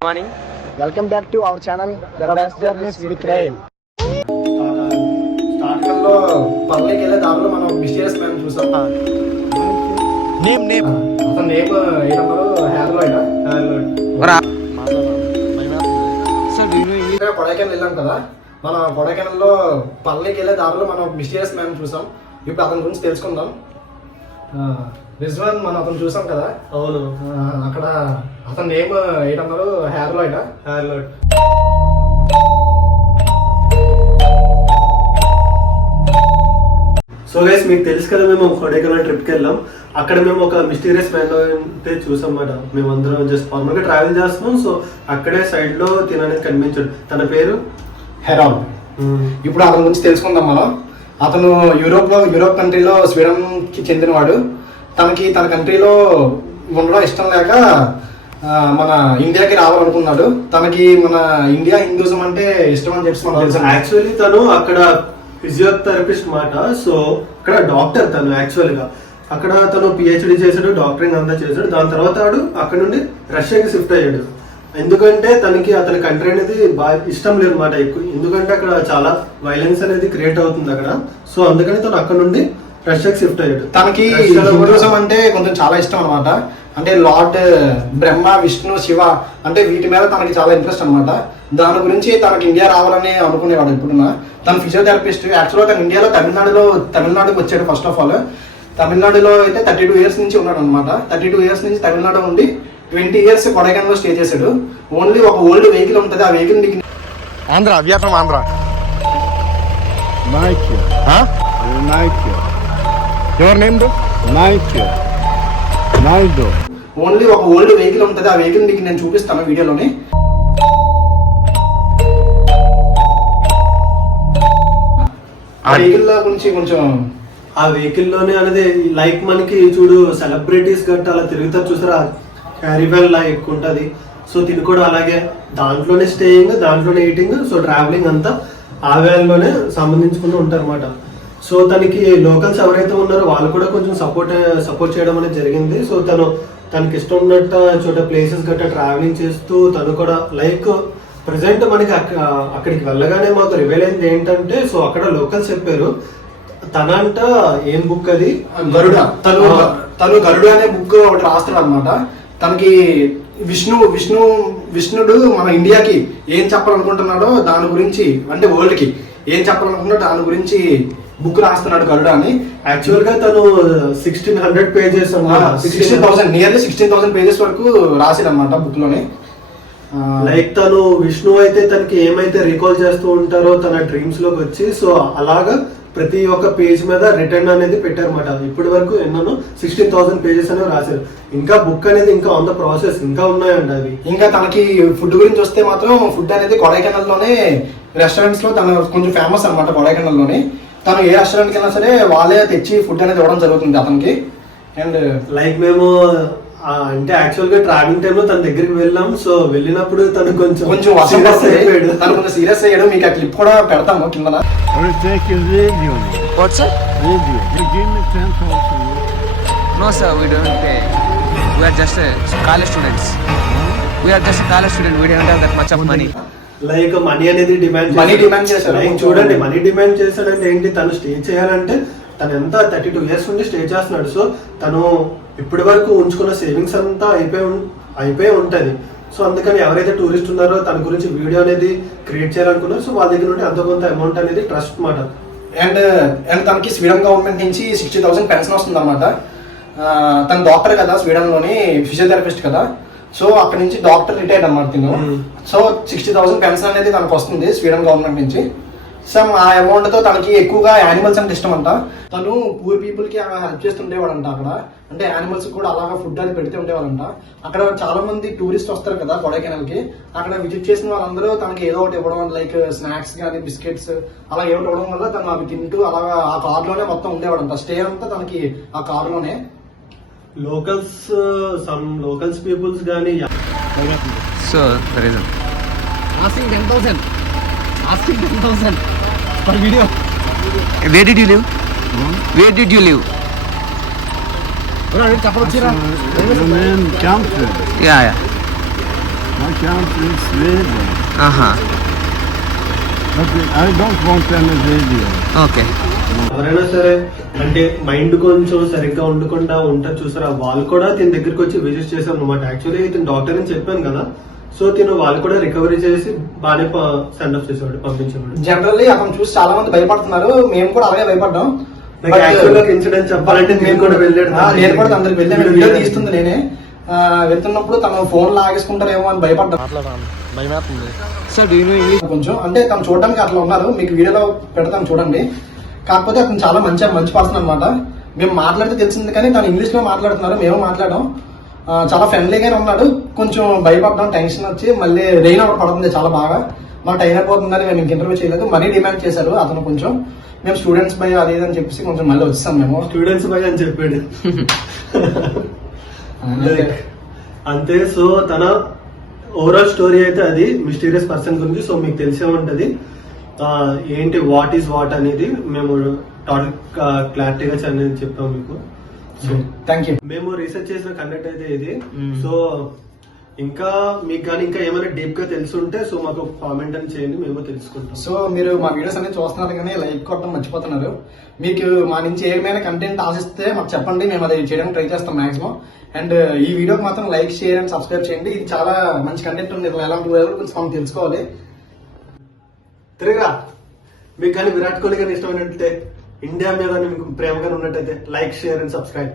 Morning welcome back to our channel the best journeys with rail స్టార్టింగ్లో పల్లెకి వెళ్ళే దారిలో మనం మిస్టీరియస్ మ్యాన్ చూసాం. Name name. అతని నేమ్ ఏమన్నారు హ్యాలోయిడ్ ఇంకా కొడైకెనాల్ వెళ్ళాం కదా. మన కొడైకెనాల్లో పల్లెకి వెళ్ళే దారిలో మనం మిస్టీరియస్ మ్యాన్ చూసాం. ఇప్పుడు అతని గురించి తెలుసుకుందాం. రిజ్వాన్ మనం అతను చూసాం కదా? అవును. అక్కడ అతని నేమ్ ఏంటన్నారు? హ్యాలోయిడ్ హ్యార్లాడ్ సో గైస్ మీకు తెలుసు కదా మేము కొడైకెనాల్ ట్రిప్కి వెళ్ళాం. అక్కడ మేము ఒక మిస్టీరియస్ మ్యాన్ అయితే చూసాం అన్నమాట. మేము అందరం జస్ట్ నార్మల్గా ట్రావెల్ చేస్తున్నాం. సో అక్కడే side లో తినడానికి కనిపించాడు. తన పేరు? హెరాల్ ఇప్పుడు అతని గురించి తెలుసుకుందాం మనం. అతను యూరోప్లో యూరోప్ కంట్రీలో స్వీడన్కి చెందినవాడు. తనకి తన కంట్రీలో ఉండడం ఇష్టం లేక మన ఇండియాకి రావాలనుకున్నాడు. తనకి మన ఇండియా హిందూజం అంటే ఇష్టం అని చెప్పి తెలుసు. యాక్చువల్లీ తను అక్కడ ఫిజియోథెరపిస్ట్ మాట. సో అక్కడ డాక్టర్ తను యాక్చువల్గా అక్కడ తను పిహెచ్డి చేశాడు డాక్టరింగ్ అంతా చేశాడు. దాని తర్వాత వాడు అక్కడ నుండి రష్యాకి షిఫ్ట్ అయ్యాడు. ఎందుకంటే తనకి అతని కంట్రీ అనేది బాగా ఇష్టం లేదు మాట ఎక్కువ. ఎందుకంటే అక్కడ చాలా వైలెన్స్ అనేది క్రియేట్ అవుతుంది అక్కడ. సో అందుకని తను అక్కడ నుండి రష్యాకి షిఫ్ట్ అయ్యాడు. తనకి హిందూజం అంటే కొంచెం చాలా ఇష్టం అనమాట అంటే లార్డ్ బ్రహ్మ విష్ణు శివ అంటే వీటి మీద తనకి చాలా ఇంట్రెస్ట్ అనమాట దాని గురించి తనకి ఇండియా రావాలని అనుకునేవాడు ఇప్పుడున్న. తను ఫిజియోథెరపిస్ట్ యాక్చువల్గా తను ఇండియాలో తమిళనాడులో తమిళనాడుకి వచ్చాడు ఫస్ట్ ఆఫ్ ఆల్ తమిళనాడులో అయితే థర్టీ టూ ఇయర్స్ నుంచి ఉన్నాడు అనమాట థర్టీ టూ ఇయర్స్ నుంచి తమిళనాడు ఉండి ట్వంటీ ఇయర్స్ కొడైకెనాల్లో స్టే చేశాడు. ఓన్లీ ఒక ఓల్డ్ వెహికల్ ఉంటుంది ఆ వెహికల్ నీకు Andhra Vietnam Andhra. Name. Only ఒక ఓల్డ్ వెహికల్ ఉంటుంది ఆ వెహికల్ నీకు నేను చూపిస్తాను వీడియోలోని. ఆ వెహికల్ గురించి కొంచెం ఆ వెహికల్లోనే అనేది లైక్ మనకి చూడు సెలబ్రిటీస్ గట్ట అలా తిరుగుతారు చూసారా? క్యారీవెల్ లా ఎక్కువ ఉంటది సో తిని కూడా అలాగే దాంట్లోనే స్టేయింగ్ దాంట్లోనే ఈటింగ్ సో ట్రావెలింగ్ అంతా ఆ వ్యాన్లోనే సంబంధించుకుని ఉంటారు అనమాట సో తనకి లోకల్స్ ఎవరైతే ఉన్నారో వాళ్ళు కూడా కొంచెం సపోర్ట్ సపోర్ట్ చేయడం అనేది జరిగింది. సో తను తనకి ఇష్టం ఉన్నట్టు చోట ప్లేసెస్ గట్రా ట్రావెలింగ్ చేస్తూ తను కూడా లైక్ ప్రజెంట్ మనకి అక్క- అక్కడికి వెళ్ళగానే మాకు రివైల్ అయింది ఏంటంటే సో అక్కడ లోకల్స్ చెప్పారు. తనంట ఏం బుక్ అది? గరుడ. తను. తను గరుడు అనే బుక్ ఒకటి రాస్తాడు అనమాట తనకి విష్ణు విష్ణు విష్ణుడు మన ఇండియాకి ఏం చెప్పాలనుకుంటున్నాడో దాని గురించి అంటే వరల్డ్కి ఏం చెప్పాలనుకుంటున్నాడో దాని గురించి బుక్ రాస్తున్నాడు గరుడ అని. యాక్చువల్గా తను sixteen hundred pages sixteen thousand nearly sixteen thousand pages వరకు రాసాడు అనమాట బుక్లోనే లైక్ తను విష్ణు అయితే తనకి ఏమైతే రీకాల్ చేస్తూ ఉంటారో తన డ్రీమ్స్లోకి వచ్చి సో అలాగా ప్రతి ఒక్క పేజ్ మీద రిటర్న్ అనేది పెట్టారన్నమాట. ఇప్పటి వరకు ఎన్నో సిక్స్టీన్ థౌసండ్ పేజెస్ అనేవి రాశారు. ఇంకా బుక్ అనేది ఇంకా ఆన్ ద ప్రాసెస్ ఇంకా ఉన్నాయండి అవి. ఇంకా తనకి ఫుడ్ గురించి వస్తే మాత్రం ఫుడ్ అనేది కొడైకెనాల్లోనే రెస్టారెంట్స్లో తను కొంచెం ఫేమస్ అనమాట కొడైకెనాల్లోనే తను ఏ రెస్టారెంట్కి వెళ్ళినా సరే వాళ్ళే తెచ్చి ఫుడ్ అనేది ఇవ్వడం జరుగుతుంది అతనికి. అండ్ లైక్ మేము అంటే యాక్చువల్గా ట్రావెలింగ్ టైమ్లో తన దగ్గరికి వెళ్ళాం. సో వెళ్ళినప్పుడు తను కొంచెం కొంచెం పడుతుంది. అయిపోయాడు. తను కొంచెం సీరియస్ అయ్యాడు. మీకు ఆ క్లిప్ కూడా పెడతాము కింద I will take a radio. What's Radio. You give me 10,000 no sir we don't pay we're just college students we're just college student we don't have that much of money like money అనేది demand demand చేశారు. Like చూడండి money demand చేశాడంటే ఏంటి? తను stay చేయాలంటే తను ఎంత thirty two years నుండి స్టే చేస్తున్నాడు. సో తను ఇప్పటి వరకు ఉంచుకున్న సేవింగ్స్ అంతా అయిపోయి అయిపోయి ఉంటది. సో అందుకని ఎవరైతే టూరిస్ట్ ఉన్నారో తన గురించి వీడియో అనేది క్రియేట్ చేయాలనుకున్నారో సో వాళ్ళ దగ్గర నుండి అంత కొంత అమౌంట్ అనేది ట్రస్ట్ మాట. అండ్ అండ్ తనకి స్వీడన్ గవర్నమెంట్ నుంచి సిక్స్టీ థౌసండ్ పెన్షన్ వస్తుంది అనమాట తన డాక్టర్ కదా స్వీడన్లోని ఫిజియోథెరపిస్ట్ కదా. సో అక్కడ నుంచి డాక్టర్ రిటైర్డ్ అనమాట తిను. సో సిక్స్టీ థౌసండ్ పెన్షన్ అనేది తనకు వస్తుంది స్వీడన్ గవర్నమెంట్ నుంచి. సో ఆ అమౌంట్తో తనకి ఎక్కువగా యానిమల్స్ అంటే ఇష్టం అంట తను పూర్ పీపుల్కి అలా హెల్ప్ చేస్తుండేవాడంట అక్కడ. అంటే యానిమల్స్ కూడా అలాగా ఫుడ్ అది పెడితే ఉండేవాడంట. అక్కడ చాలా మంది టూరిస్ట్ వస్తారు కదా కొడైకెనాల్కి అక్కడ విజిట్ చేసిన వాళ్ళందరూ తనకి ఏదో ఒకటి ఇవ్వడం లైక్ స్నాక్స్ కానీ బిస్కెట్స్ అలా ఏదో ఒకటి ఇవ్వడం వల్ల తను అవి తింటూ అలాగా ఆ కార్లోనే మొత్తం ఉండేవాడంట. స్టే అంతా తనకి ఆ కార్లోనే. లోకల్స్ సమ్ లోకల్స్ పీపుల్స్ కానీ so the reason asking ten thousand asking ten thousand per video. Where did you live where did you live చెప్పవచ్చురా. The man counted. Yeah yeah My camp is Sweden. ఆహా But I don't want any video. Okay ఎవరైనా సరే అంటే mind కొంచెం సరిగ్గా ఉండకుండా ఉంటారు చూసారా? వాళ్ళు కూడా దీని దగ్గరికి వచ్చి విజిట్ చేశారు అనమాట యాక్చువల్లీ ఇతను డాక్టర్ అని చెప్పాను కదా. సో తిను వాళ్ళు కూడా రికవరీ చేసి బాగానే సెండ్ ఆఫ్ చేసేవాడు పంపించేవాడు జనరల్లీ అతను చూసి చాలా మంది భయపడుతున్నారు. మేము కూడా అలాగే భయపడ్డాం. నాకు But- యాక్చువల్గా ఇన్సిడెంట్ చెప్పాలంటే నేను కూడా వెళ్ళాడు. నేను కూడా అందరికి వెళ్ళాను. వీడియో తీస్తుంది నేనే. ఆ, వెళ్తున్నప్పుడు తన ఫోన్ లాగేసుకుంటారేమో అని భయపడ్డా. Sir do you know English కొంచెం అంటే తను చూడడానికి అట్లా ఉన్నారు. మీకు వీడియోలో పెడతాను చూడండి. కాకపోతే అతను చాలా మంచి మంచి పర్సన్ అనమాట మేము మాట్లాడితే తెలిసింది కానీ తను ఇంగ్లీష్లో మాట్లాడుతున్నారు. మేము మాట్లాడాం. ఆ, చాలా ఫ్రెండ్లీగానే ఉన్నాడు. కొంచెం భయపడ్డాం టెన్షన్ వచ్చి మళ్ళీ రెయిన్ అవుట్ పడుతుంది చాలా బాగా. మా టైం అయిపోతుందని మేము ఇంక ఇంటర్వ్యూ చేయలేదు. మనీ డిమాండ్ చేశారు అతను కొంచెం. మేము స్టూడెంట్స్ బై అది అని చెప్పేసి కొంచెం మళ్ళీ వచ్చాం మేము. స్టూడెంట్స్ బై అని చెప్పాడు. అంతే సో తన ఓవరాల్ స్టోరీ అయితే అది మిస్టీరియస్ పర్సన్ గురించి సో మీకు తెలిసే ఉంటది. ఏంటి వాట్ ఈస్ వాట్ అనేది మేము టోటల్ క్లారిటీగా అనేది చెప్పాం మీకు. థ్యాంక్ యూ మేము రీసెర్చ్ చేసిన కంటెంట్ అయితే ఇది. సో ఇంకా మీకు కానీ ఇంకా ఏమైనా డీప్గా తెలుసుంటే సో మాకు కామెంట్ అని చేయండి మేము తెలుసుకుంటాం. సో మీరు మా వీడియోస్ అన్ని చూస్తున్నారు కానీ లైక్ కొట్టడం మర్చిపోతున్నారు. మీకు మా నుంచి ఏమైనా కంటెంట్ ఆశిస్తే మాకు చెప్పండి మేము అది చేయడానికి ట్రై చేస్తాం మాక్సిమం అండ్ ఈ వీడియోకి మాత్రం లైక్ షేర్ అండ్ సబ్స్క్రైబ్ చేయండి. ఇది చాలా మంచి కంటెంట్ ఉంది. ఇలా ఎలాంటి కొంచెం మనం తెలుసుకోవాలి. తిరగరా. మీకు కానీ విరాట్ కోహ్లీ గారిని ఇష్టమైనట్లయితే ఇండియా మీద మీకు ప్రేమగా ఉన్నట్టయితే లైక్ షేర్ అండ్ సబ్స్క్రైబ్